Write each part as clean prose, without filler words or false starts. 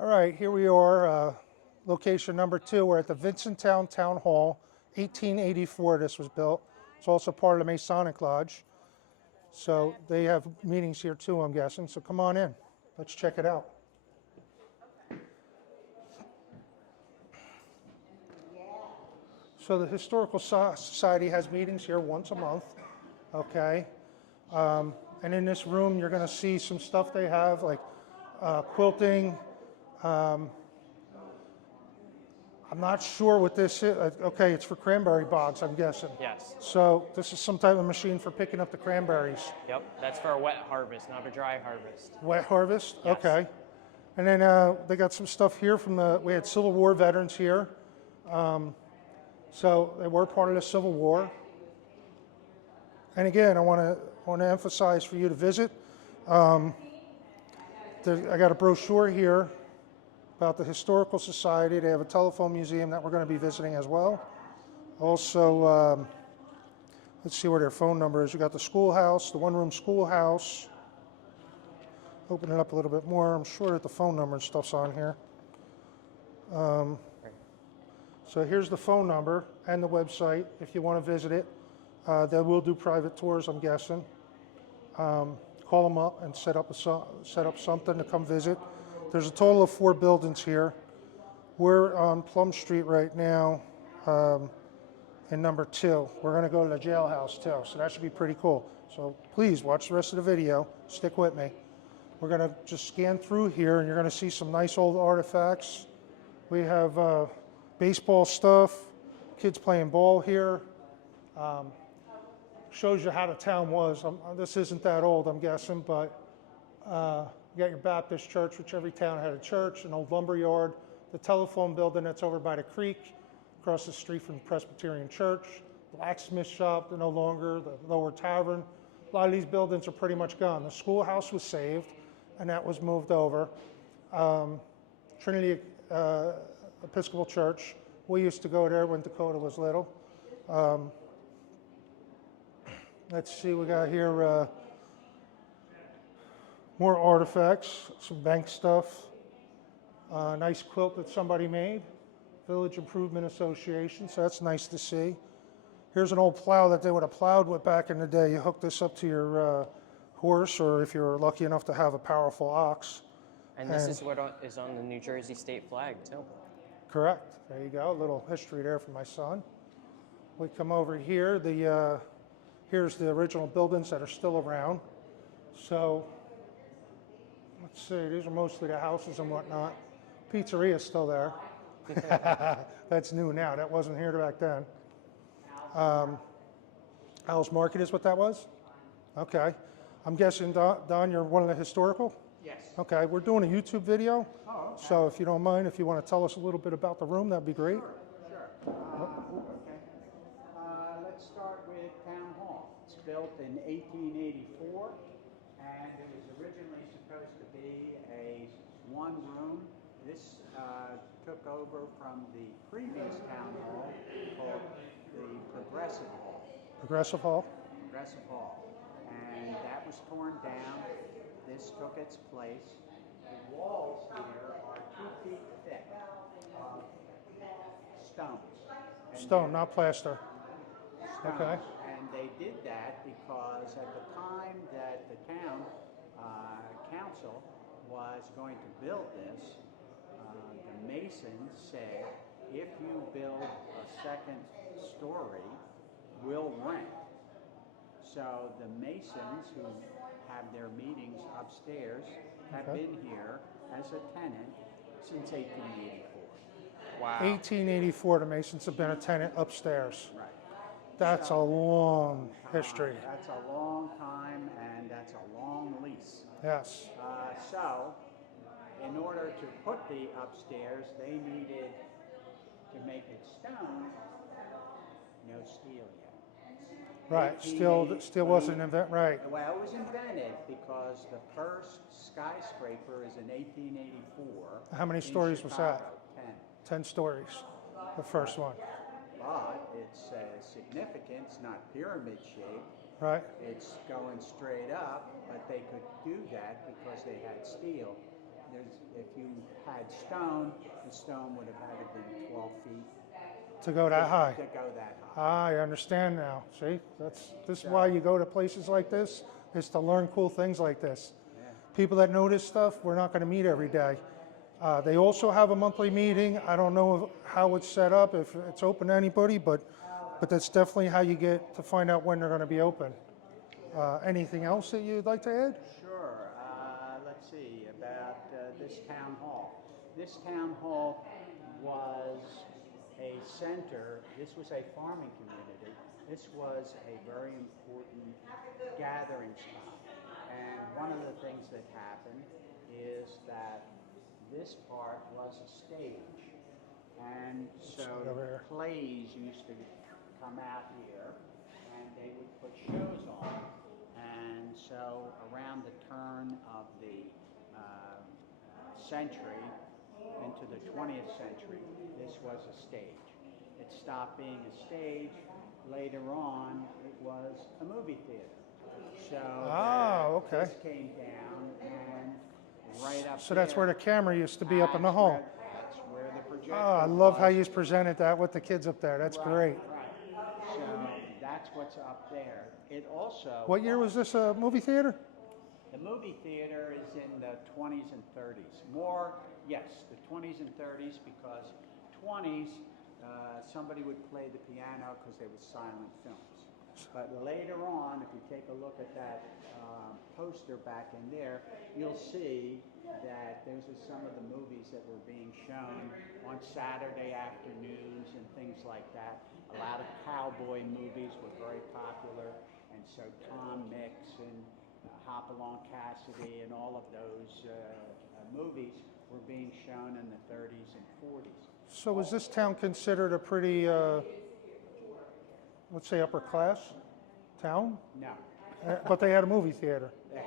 All right, here we are, location number 2. We're at the Vincentown Town Hall, 1884 this was built. It's also part of the Masonic Lodge. So they have meetings here too, I'm guessing. So come on in, let's check it out. So the Historical Society has meetings here once a month, okay? And in this room, you're gonna see some stuff they have, like quilting. I'm not sure what this is. Okay, it's for cranberry bogs, I'm guessing. Yes. So this is some type of machine for picking up the cranberries. Yep. That's for a wet harvest, not a dry harvest. Wet harvest? Yes. Okay. And then they got some stuff here from we had Civil War veterans here. So they were part of the Civil War. And again, I want to emphasize for you to visit. I got a brochure here about the Historical Society. They have a telephone museum that we're going to be visiting as well. Also, let's see where their phone number is. You got the schoolhouse, the one-room schoolhouse. Open it up a little bit more. I'm sure that the phone number and stuff's on here. So here's the phone number and the website if you want to visit it. They will do private tours, I'm guessing. Call them up and set up something to come visit. There's a total of 4 buildings here. We're on Plum Street right now in number 2. We're going to go to the jailhouse too, so that should be pretty cool. So please watch the rest of the video. Stick with me. We're going to just scan through here, and you're going to see some nice old artifacts. We have baseball stuff, kids playing ball here. Shows you how the town was. This isn't that old, I'm guessing, but you got your Baptist church, which every town had a church, an old lumber yard, the telephone building that's over by the creek, across the street from the Presbyterian church, blacksmith shop, no longer, the lower tavern. A lot of these buildings are pretty much gone. The schoolhouse was saved, and that was moved over. Trinity Episcopal Church, we used to go there when Dakota was little. Let's see, we got here more artifacts, some bank stuff, nice quilt that somebody made, Village Improvement Association, so that's nice to see. Here's an old plow that they would have plowed with back in the day. You hook this up to your horse, or if you're lucky enough to have a powerful ox. And this is what is on the New Jersey state flag, too. Correct. There you go. A little history there for my son. We come over here. Here's the original buildings that are still around. So let's see. These are mostly the houses and whatnot. Pizzeria is still there. That's new now. That wasn't here back then. Al's Market is what that was? Okay. I'm guessing, Don, you're one of the historical? Yes. Okay. We're doing a YouTube video. Oh, okay. So if you don't mind, if you want to tell us a little bit about the room, that'd be great. Sure. Okay. Let's start with Town Hall. It's built in 1884, and it was originally supposed to be a one-room. This took over from the previous Town Hall called the Progressive Hall. Progressive Hall? Progressive Hall. And that was torn down. This took its place. The walls here are 2 feet thick of stones. Stone, not plaster. Stones. Okay. And they did that because at the time that the town council was going to build this, the masons said, if you build a second story, we'll rent. So the masons who have their meetings upstairs have been here as a tenant since 1884. Wow. 1884, the Masons have been a tenant upstairs. Right. That's a long history. That's a long time, and that's a long lease. Yes. So, in order to put the upstairs, they needed to make it stone, no steel yet. Right. Steel wasn't invented. Right. Well, it was invented because the first skyscraper is in 1884. How many stories was that? 10. 10 stories. The first one. But it's significant. It's not pyramid shaped. Right. It's going straight up, but they could do that because they had steel. if you had stone, the stone would have had to be 12 feet To go that high. to go that high. Ah, I understand now. See, this is why you go to places like this, is to learn cool things like this. Yeah. People that know this stuff, we're not going to meet every day. They also have a monthly meeting. I don't know how it's set up, if it's open to anybody, but that's definitely how you get to find out when they're going to be open. Anything else that you'd like to add? Sure. Let's see about this town hall. This town hall was a center. This was a farming community. This was a very important gathering spot. And one of the things that happened is that this part was a stage. And so over here. plays used to come out here and they would put shows on. And so around the turn of the century into the 20th century, this was a stage. It stopped being a stage. Later on, it was a movie theater. So okay. this came down and right up So that's where the camera used to be up in the that's hall. That's where the projector Oh, I love how was. you presented that with the kids up there. That's great. Right. So that's what's up there. It also. What year was this movie theater? The movie theater is in the 20s and 30s. More, yes, the 20s and 30s, because 20s, somebody would play the piano because they were silent films. But later on, if you take a look at that poster back in there, you'll see that those are some of the movies that were being shown on Saturday afternoons and things like that. A lot of cowboy movies were very popular, and so Tom Mix and Hopalong Cassidy and all of those movies were being shown in the 30s and 40s. So was this town considered a pretty, let's say, upper class town? No, But they had a movie theater. they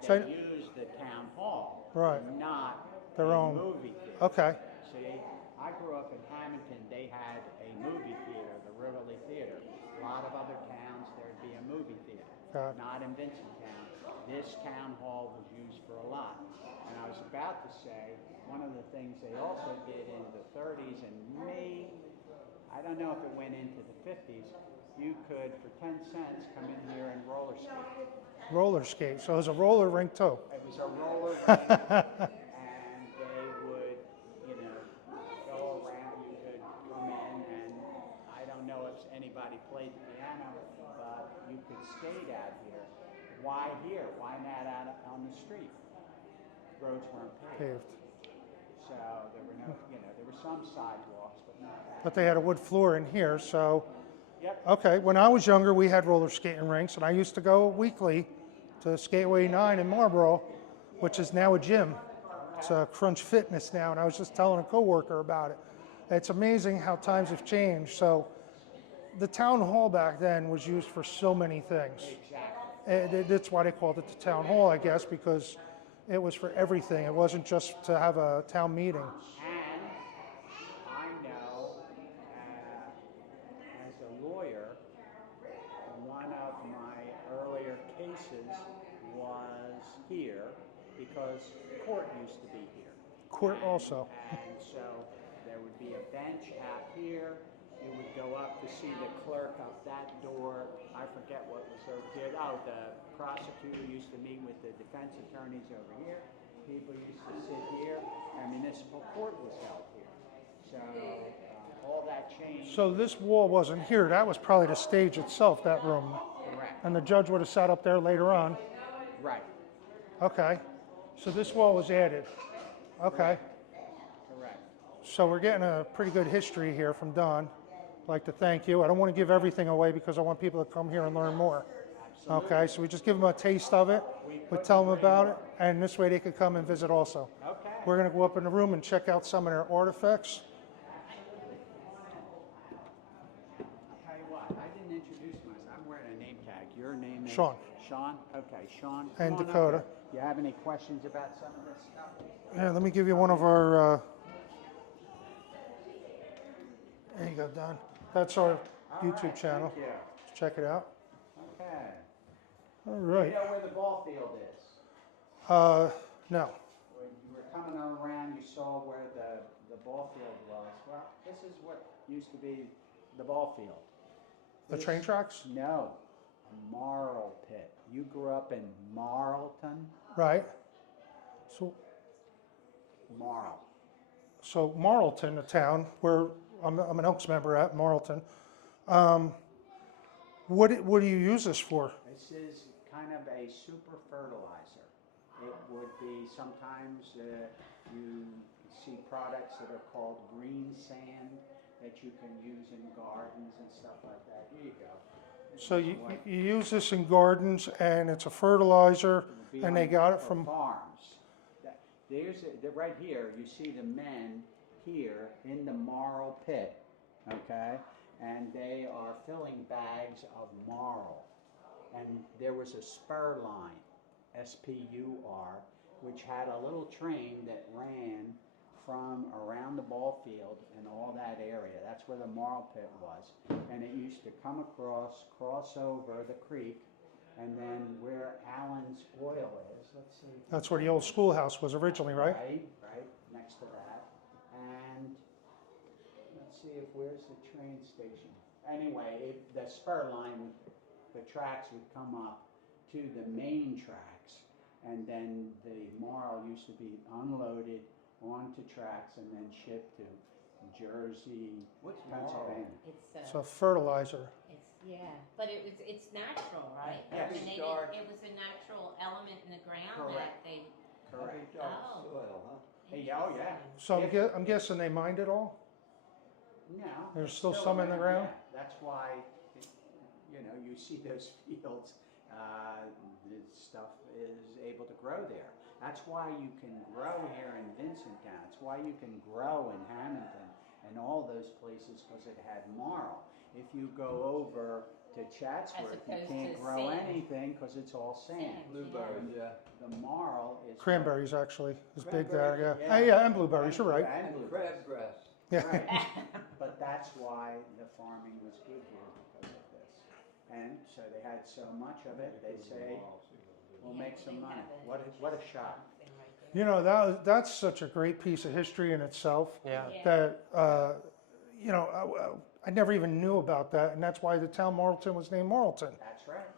So- used the town hall, Right. not Their a own. movie theater. Okay. See, I grew up in Hamilton. They had a movie theater, the Rivoli Theater. A lot of other towns, there'd be a movie theater. Got it. Not in Vincentown. This town hall was used for a lot. And I was about to say, one of the things they also did in the 30s and I don't know if it went into the 50s, you could, for 10 cents, come in here and roller skate. Roller skate. So it was a roller rink too. It was a roller rink, and they would, go around. You could come in, and I don't know if anybody played the piano, but you could skate out here. Why here? Why not out on the street? Roads weren't paved. So there were no, there were some sidewalks, but not that. But they had a wood floor in here, so. Yep. Okay, when I was younger, we had roller skating rinks, and I used to go weekly to Skateway 9 in Marlboro, which is now a gym. It's a Crunch Fitness now, and I was just telling a coworker about it. It's amazing how times have changed. So the town hall back then was used for so many things. That's why they called it the town hall, I guess, because it was for everything. It wasn't just to have a town meeting. And I know, as a lawyer, one of my earlier cases was here because court used to be here. Court also. And so there would be a bench out here. You would go up to see the clerk up that door. I forget what was so good. Oh, the prosecutor used to meet with the defense attorneys over here. People used to sit here, and municipal court was held here. So all that changed. So this wall wasn't here. That was probably the stage itself, that room. Correct. And the judge would have sat up there later on. Right. Okay. So this wall was added. Okay. Correct. So we're getting a pretty good history here from Don. I'd like to thank you. I don't want to give everything away because I want people to come here and learn more. Okay, so we just give them a taste of it. We tell them about it, and this way they could come and visit also. Okay. We're going to go up in the room and check out some of their artifacts. I'll tell you what, I didn't introduce myself. I'm wearing a name tag. Your name is? Sean. Sean? Okay, Sean. And come on up Dakota. here. You have any questions about some of this stuff? Yeah, let me give you one of our. There you go, Don. That's our YouTube channel. Thank you. Check it out. Okay. All You right. know where the ball field is? No. you saw where the ball field was. Well, this is what used to be the ball field. The train tracks? No, a marl pit. You grew up in Marlton? Right. So, Marl. so Marlton, a town where I'm an Elks member at Marlton. What do you use this for? This is kind of a super fertilizer. It would be sometimes you see products that are called green sand that you can use in gardens and stuff like that. Here you go. So you use this in gardens, and it's a fertilizer, Be and they on- got it for from. farms. Right here, you see the men here in the marl pit, okay? And they are filling bags of marl. And there was a spur line, SPUR, which had a little train that ran from around the ball field and all that area. That's where the marl pit was. And it used to come across, cross over the creek, and then where Allen's Oil is, let's see. That's where the old schoolhouse was originally, right? Right, next to that. And let's see if where's the train station. Anyway, the spur line, the tracks would come up to the main tracks, and then the marl used to be unloaded onto tracks and then shipped to Jersey, Pennsylvania. It's a fertilizer. But it's natural, right? Yeah. I mean, It's it was a natural element in the ground that Correct. they. Correct. Oh. Soil, huh? Hey, oh, yeah. So I'm guessing they mined it all? No. There's it's still some in the ground? Yeah, that's why, you see those fields, the stuff is able to grow there. That's why you can grow here in Vincentown. It's why you can grow in Hamilton and all those places, because it had marl. If you go over to Chatsworth, you opposed can't to grow sand. anything because it's all sand. Sand. Blueberries, yeah. The marl is Cranberries actually is big there, Cranberries, yeah. Yeah, and blueberries. You're right. And And blueberries. crabgrass. Yeah. Right. But that's why the farming was good here, because of this. And so they had so much of it, they say, we'll make some money. What a shot. You know, that's such a great piece of history in itself. Yeah. That I never even knew about that, and that's why the town Marlton was named Marlton. That's right.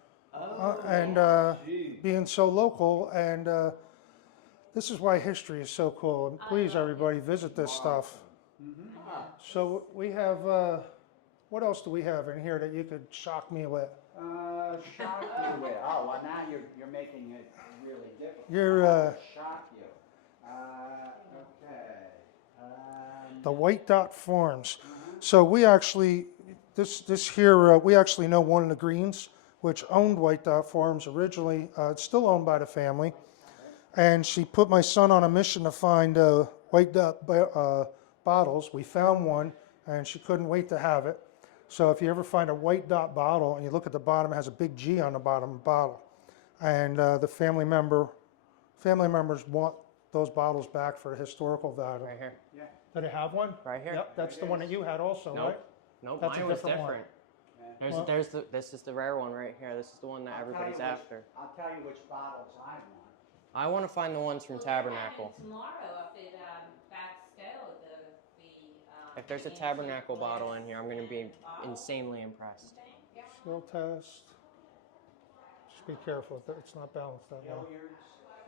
Being so local, and this is why history is so cool. And please, everybody, visit this stuff. So we have, what else do we have in here that you could shock me with? Shock you with, oh, well now you're making it really difficult. You're, Shock you. Okay. the White Dot Farms. So we actually, this here, we actually know one of the Greens, which owned White Dot Farms originally. It's still owned by the family. And she put my son on a mission to find White Dot bottles. We found one, and she couldn't wait to have it. So if you ever find a White Dot bottle and you look at the bottom, it has a big G on the bottom of the bottle. And the family members want those bottles back for historical value. Right here. Yeah. Did it have one? Right here. Yep, that's the one that you had also, Nope. right? Nope, That's a mine was different one. different. Well- This is the rare one right here. This is the one that everybody's after. I'll tell you which bottles I want. I want to find the ones from Tabernacle. Tomorrow up at Backstow, the. If there's a Tabernacle bottle in here, I'm going to be insanely impressed. Field test. Just be careful, it's not balanced that well. Hilliard's.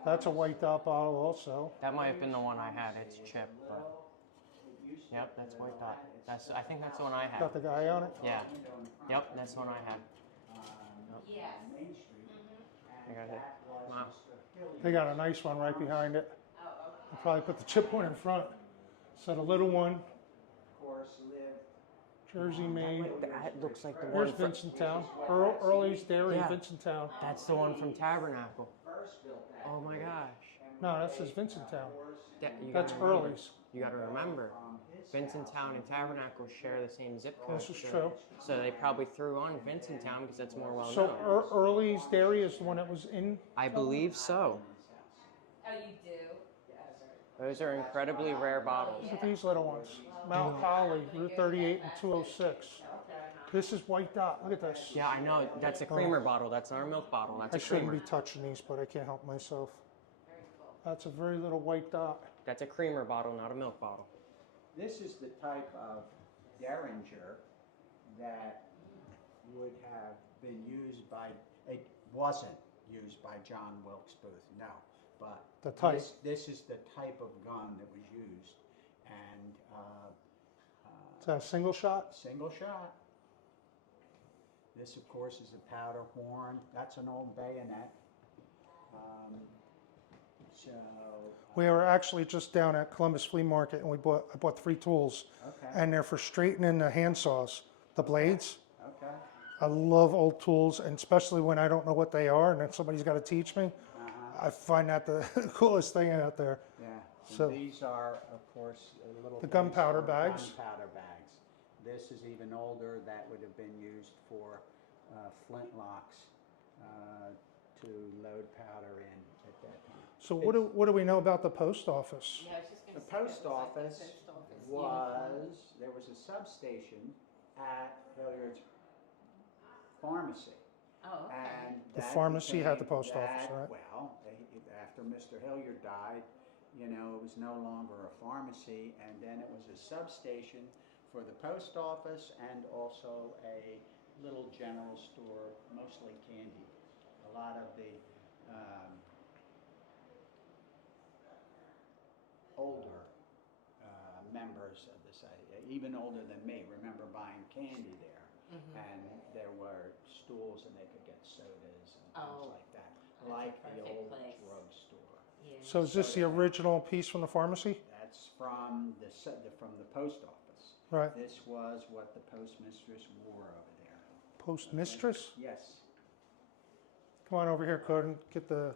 That's a White Dot bottle also. That might have been the one I had. It's chipped, but It used to yep, that's White Dot. I think that's the one I had. Got the guy on it? Yeah. be on the front, Yep, that's the one I had. Yes. Main Street. I got And it. that was Wow. Mr. Hilliard. They got a nice one right behind it. I'll probably put the chip one in front. So the little one, Of course, lived. Jersey made. That looks like the one. Here's From, Vincentown. Early's Dairy, Yeah. Vincentown. that's the one from Tabernacle. First built that. Oh my gosh. No, that says Vincentown. That's Early's. You got to remember, Vincentown and Tabernacle share the same zip code. This is so- true. So they probably threw on Vincentown because that's more well So known. Early's Dairy is the one that was in. I believe so. Oh, you do? Those are incredibly rare bottles. Look at these little ones. Mount Holly, Route 38 and 206. This is White Dot. Look at this. Yeah, I know. That's a creamer bottle. That's not a milk bottle. That's I a shouldn't creamer. be touching these, but I can't help myself. That's a very little White Dot. That's a creamer bottle, not a milk bottle. This is the type of derringer that would have been used by, it wasn't used by John Wilkes Booth, no. But The type. this is the type of gun that was used. And Is that a single shot? single shot. This, of course, is a powder horn. That's an old bayonet. So, We were actually just down at Columbus Flea Market, and I bought 3 tools, okay, and they're for straightening the hand saws, the blades. okay. I love old tools, and especially when I don't know what they are, and then somebody's got to teach me. Uh-huh. I find that the coolest thing out there. Yeah. So- And these are, of course, little The things gunpowder for bags. Gunpowder bags. This is even older. That would have been used for flintlocks to load powder in at that time. So what do we know about the post office? Yeah, I was just gonna The say, that post looks like office the post office uniform. there was a substation at Hilliard's Pharmacy. Oh, okay. And The that pharmacy had the became- post office, that- right? Well, after Mr. Hilliard died, you know, it was no longer a pharmacy, and then it was a substation for the post office and also a little general store, mostly candy. A lot of the older members of the site, even older than me, remember buying candy there. And there were stools and they could get sodas and Oh, things like that, that's a like the perfect old place. drugstore. Yeah. So is this the original piece from the pharmacy? That's from from the post office. Right. This was what the postmistress wore over there. Postmistress? Yes. Come on over here, Code, and get the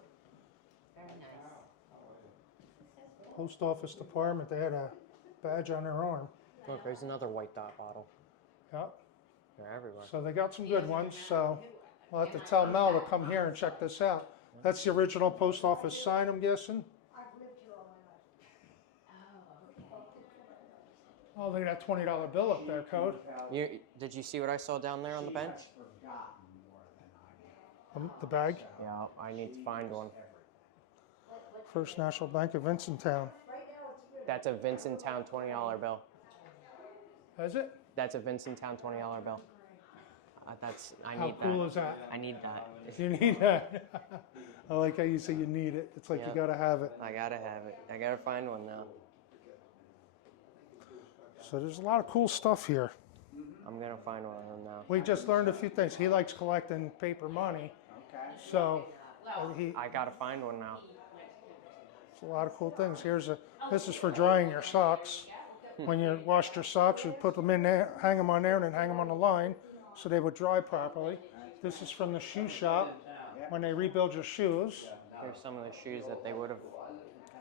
Very nice. post office department. They had a badge on their arm. Look, there's another white dot bottle. Yep. They're everywhere. So they got some good ones. So we'll have to tell Mel to come here and check this out. That's the original post office sign, I'm guessing. Oh, look at that $20 bill up there, Code. Did you see what I saw down there on the bench? She has forgotten more than I do. The bag. Yeah, I need to find one. First National Bank of Vincentown. That's a Vincentown $20 bill. Is it? That's a Vincentown $20 bill. I How need cool that. is that? I need that. You need that. I like how you say you need it. It's like you Yeah. got to have it. I gotta have it. I gotta find one now. So there's a lot of cool stuff here. I'm gonna find one of them now. We just learned a few things. He likes collecting paper money, Okay. so I gotta find one now. it's a lot of cool things. This is for drying your socks. When you washed your socks, you put them in there, hang them on there, and then hang them on the line so they would dry properly. This is from the shoe shop when they rebuild your shoes. Here's some of the shoes that they would have.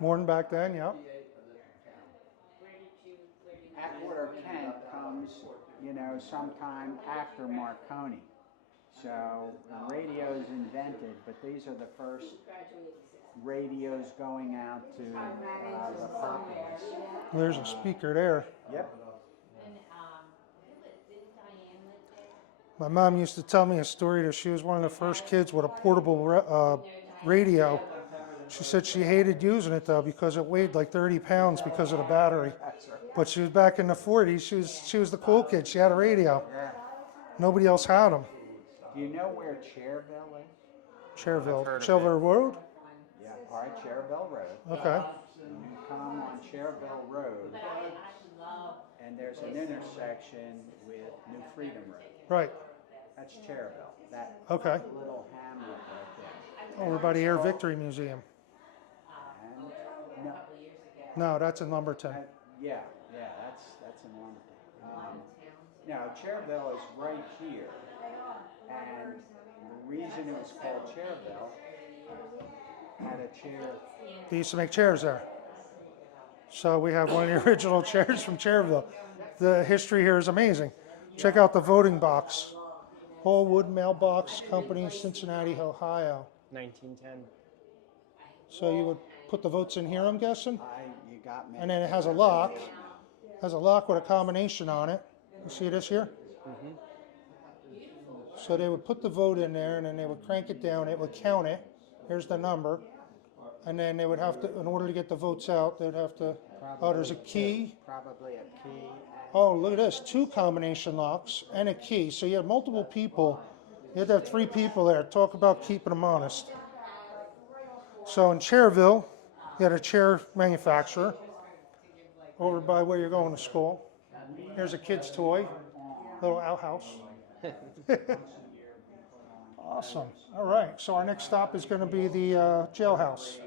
Worn back then, yeah. Atwater Kent comes, you know, sometime after Marconi. So radio's invented, but these are the first radios going out to the populace. There's a speaker there. Yep. And, didn't Diane live there? My mom used to tell me a story that she was one of the first kids with a portable radio. She said she hated using it though because it weighed like 30 pounds because of the battery. But she was back in the 40s. She was the cool kid. She had a radio. Yeah. Nobody else had them. Do you know where Cherville is? Cherville, heard of Cherville Road. Yeah. All right, Cherville Road. Okay. You come on Cherville Road, and there's an intersection with New Freedom Road. Right. That's Cherville. That Okay. little hamlet right there. Over by the Air Victory Museum. And no, No, that's in Lumberton. yeah, that's in London. Now, Cherville is right here, and the reason it was called Cherville had a chair. They used to make chairs there. So we have one of the original chairs from Cherville. The history here is amazing. Check out the voting box. Whole Wood Mailbox Company, Cincinnati, Ohio. 1910. So you would put the votes in here, I'm guessing? You got me. And then it has a lock. Has a lock with a combination on it. You see this here? So they would put the vote in there and then they would crank it down. It would count it. Here's the number. and then they would have to, in order to get the votes out, they'd have to, oh, there's a key. Probably a key. Oh, look at this, 2 combination locks and a key. So you have multiple people. You had to have 3 people there. Talk about keeping them honest. So in Cherville, you had a chair manufacturer over by where you're going to school. Here's a kid's toy, little outhouse. Awesome. All right, so our next stop is going to be the jailhouse.